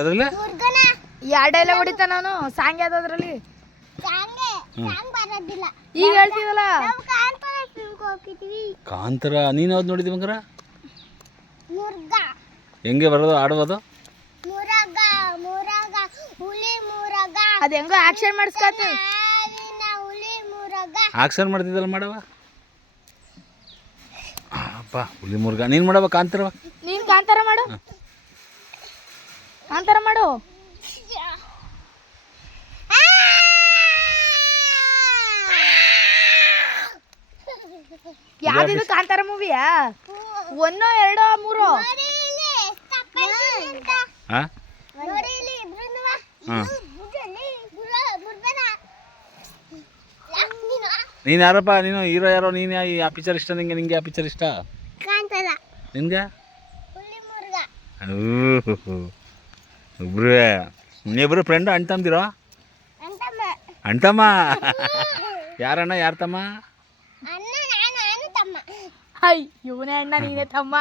ಅದರಲ್ಲಿ? ಮುರ್ಗನ ಎರಡೆಲ್ಲ ಹೊಡಿತ ನಾನು? Song ಯಾವ್ದಾದ್ರಲ್ಲಿ ಸಾಂಗೆ song ಬರೋದಿಲ್ಲ. ಈಗ ಹೇಳ್ತಿದಲ್ಲ ಕಾಂತಾರ ನೀನು ಯಾವ್ದು ನೋಡಿದ್ವಿ ಮಂಗರ ಮುರ್ಗ. ಹೆಂಗೆ ಬರೋದು ಆಡುವುದು ಮುರಗ ಮುರಗ ಹುಲಿ ಮುರಗ. ಅದ್ ಹೆಂಗೋ ಆಕ್ಷನ್ ಮಾಡಿಸ್ಕೊತ. ಹಾವಿನ ಹುಲಿ ಮುರಗ. ಆಕ್ಷನ್ ಮಾಡ್ತಿದ್ದಲ್ಲ ಮಾಡವ ಅಪ್ಪ ಹುಲಿ ಮುರ್ಗ. ನೀನು ಮಾಡವ ಕಾಂತರವ ನೀನ್ ಕಾಂತಾರ ಮಾಡು. ಕಾಂತಾರ ಮಾಡು. ಯಾವ್ದಿದು ಕಾಂತಾರ ಮೂವಿಯಾ? ಒಂದೋ ಎರಡೋ ಮೂರೋ? ನೀನು? ಯಾರಪ್ಪ? ನೀನು ಹೀರೋ ಯಾರೋ? ನೀನು ಈ ಆ ಪಿಕ್ಚರ್ ಇಷ್ಟ? ನಿಂಗೆ ನಿಂಗೆ ಆ ಪಿಕ್ಚರ್ ಇಷ್ಟ? ಕಾಂತಾರ. ನಿನ್ಗೆ? ಹುಲಿ ಮುರ್ಗ. ಇಬ್ರು ನೀವಿಬ್ರು ಫ್ರೆಂಡ್ ಅಣ್ಣ ತಮ್ದಿರೋ ಅಣ್ಣ ಅಣ್ತಮ್ಮ ಯಾರಣ್ಣ ಯಾರು ತಮ್ಮ ಅಣ್ಣ ನಾನು ನಾನು ತಮ್ಮ ಹೈ ಇವನೇ ಅಣ್ಣ ನೀನೇ ತಮ್ಮ.